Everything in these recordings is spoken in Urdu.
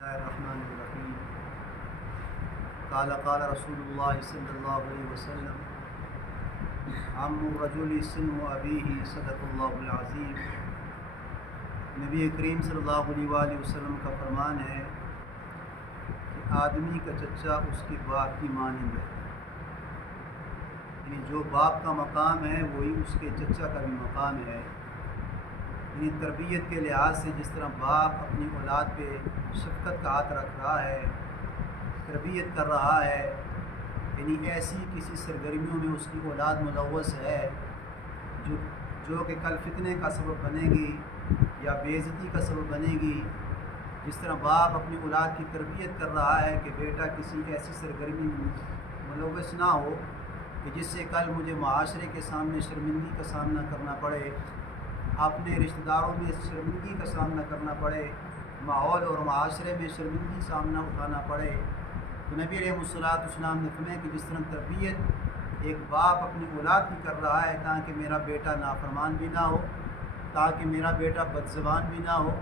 الرحمن الرحیم قال رسول اللہ صلی اللہ علیہ وسلم عم الرجل سلم ابیہ صدق اللہ العظیم۔ نبی کریم صلی اللہ علیہ وآلہ وسلم کا فرمان ہے کہ آدمی کا چچا اس کے باپ کی مانند ہے، یعنی جو باپ کا مقام ہے وہی اس کے چچا کا بھی مقام ہے۔ یعنی تربیت کے لحاظ سے جس طرح باپ اپنی اولاد پہ شفقت کا ہاتھ رکھ رہا ہے، تربیت کر رہا ہے، یعنی ایسی کسی سرگرمیوں میں اس کی اولاد ملوث ہے جو کہ کل فتنے کا سبب بنے گی یا بے عزتی کا سبب بنے گی، جس طرح باپ اپنی اولاد کی تربیت کر رہا ہے کہ بیٹا کسی ایسی سرگرمی میں ملوث نہ ہو کہ جس سے کل مجھے معاشرے کے سامنے شرمندگی کا سامنا کرنا پڑے، اپنے رشتہ داروں میں شرمندگی کا سامنا کرنا پڑے، ماحول اور معاشرے میں شرمندگی سامنا اٹھانا پڑے۔ تو نبی علیہ السلام نے فرمایا کہ جس طرح تربیت ایک باپ اپنی اولاد کی کر رہا ہے تاکہ میرا بیٹا نافرمان بھی نہ ہو، تاکہ میرا بیٹا بدزبان بھی نہ ہو،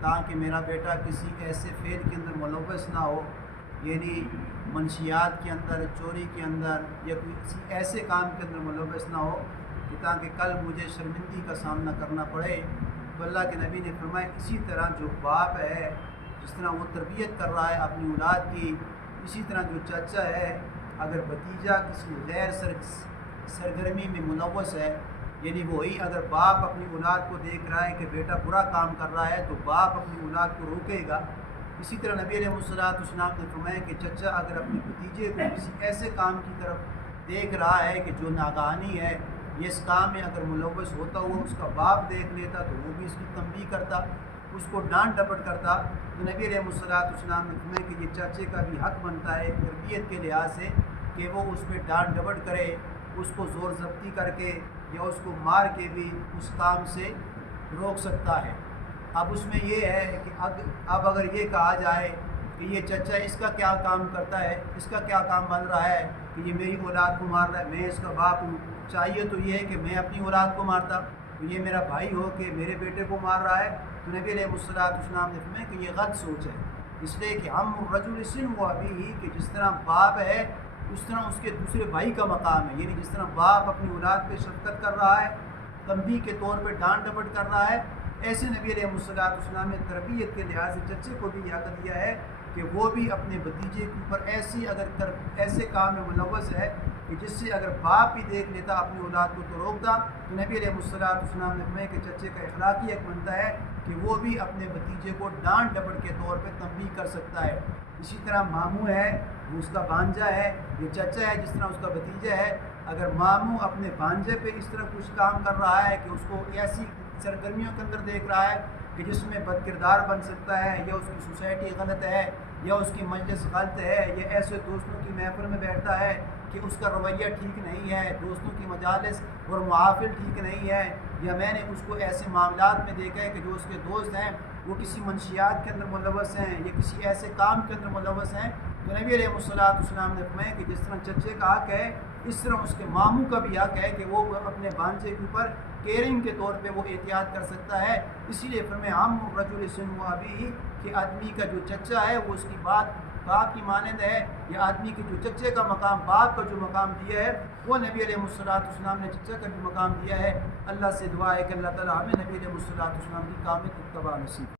تاکہ میرا بیٹا کسی ایسے فعل کے اندر ملوث نہ ہو، یعنی منشیات کے اندر، چوری کے اندر یا کسی ایسے کام کے اندر ملوث نہ ہو کہ تاکہ کل مجھے شرمندگی کا سامنا کرنا پڑے۔ تو اللہ کے نبی نے فرمایا اسی طرح جو باپ ہے جس طرح وہ تربیت کر رہا ہے اپنی اولاد کی، اسی طرح جو چچا ہے اگر بھتیجا کسی غیر سرگرمی میں ملوث ہے، یعنی وہی اگر باپ اپنی اولاد کو دیکھ رہا ہے کہ بیٹا برا کام کر رہا ہے تو باپ اپنی اولاد کو روکے گا۔ اسی طرح نبی علیہ السلام نے فرمایا کہ چچا اگر اپنے بھتیجے کو کسی ایسے کام کی طرف دیکھ رہا ہے کہ جو ناگہانی ہے، یہ اس کام میں اگر ملوث ہوتا ہوا اس کا باپ دیکھ لیتا تو وہ بھی اس کی تنبیہ کرتا، اس کو ڈانٹ ڈپٹ کرتا۔ تو نبی علیہ السلام نے فرمایا کہ یہ چاچے کا بھی حق بنتا ہے تربیت کے لحاظ سے کہ وہ اس پہ ڈانٹ ڈپٹ کرے، اس کو زور ضبطی کر کے یا اس کو مار کے بھی اس کام سے روک سکتا ہے۔ اب اس میں یہ ہے کہ اب اگر یہ کہا جائے کہ یہ چچا اس کا کیا کام کرتا ہے، اس کا کیا کام بن رہا ہے کہ یہ میری اولاد کو مار رہا ہے، میں اس کا باپ ہوں، چاہیے تو یہ ہے کہ میں اپنی اولاد کو مارتا، تو یہ میرا بھائی ہو کہ میرے بیٹے کو مار رہا ہے۔ تو نبی علیہ السلام نے فرمایا کہ یہ غلط سوچ ہے، اس لیے کہ ہم الرجل سلم ابیہ کہ جس طرح باپ ہے اس طرح اس کے دوسرے بھائی کا مقام ہے، یعنی جس طرح باپ اپنی اولاد پہ شفقت کر رہا ہے، تنبیہ کے طور پہ ڈانٹ ڈپٹ کر رہا ہے، ایسے نبی علیہ السلام نے تربیت کے لحاظ سے چچے کو بھی یہ حق دیا ہے کہ وہ بھی اپنے بھتیجے کے اوپر ایسے کام میں ملوث ہے کہ جس سے اگر باپ بھی دیکھ لیتا اپنی اولاد کو تو روکتا۔ تو نبی علیہ السلام نے فرمایا کہ چچے کا اخلاقی حق بنتا ہے کہ وہ بھی اپنے بھتیجے کو ڈانٹ ڈپٹ کے طور پہ تنبیہ کر سکتا ہے۔ اسی طرح ماموں ہے، وہ اس کا بھانجا ہے، یہ چچا ہے جس طرح اس کا بھتیجا ہے، اگر ماموں اپنے بھانجے پہ اس طرح کچھ کام کر رہا ہے کہ اس کو ایسی سرگرمیوں کے اندر دیکھ رہا ہے کہ جس میں بد کردار بن سکتا ہے، یا اس کی سوسائٹی غلط ہے، یا اس کی مجلس غلط ہے، یا ایسے دوستوں کی محفل میں بیٹھتا ہے کہ اس کا رویہ ٹھیک نہیں ہے، دوستوں کی مجالس اور محافل ٹھیک نہیں ہے، یا میں نے اس کو ایسے معاملات میں دیکھا ہے کہ جو اس کے دوست ہیں وہ کسی منشیات کے اندر ملوث ہیں یا کسی ایسے کام کے اندر ملوث ہیں، تو نبی علیہ السلام نے فرمایا کہ جس طرح چچے کا حق ہے اس طرح اس کے ماموں کا بھی حق ہے کہ وہ اپنے بھانجے کے اوپر کیئرنگ کے طور پہ وہ احتیاط کر سکتا ہے۔ اسی لیے فرمایا عم الرجل سلم ابیہ کہ آدمی کا جو چچا ہے وہ اس کی بات باپ کی مانند ہے، یا آدمی کے جو چچے کا مقام باپ کا جو مقام دیا ہے وہ نبی علیہ السلام نے چچا کا بھی مقام دیا ہے۔ اللہ سے دعا ہے کہ اللہ تعالیٰ ہمیں نبی علیہ السلام کی کامل اتباع نصیب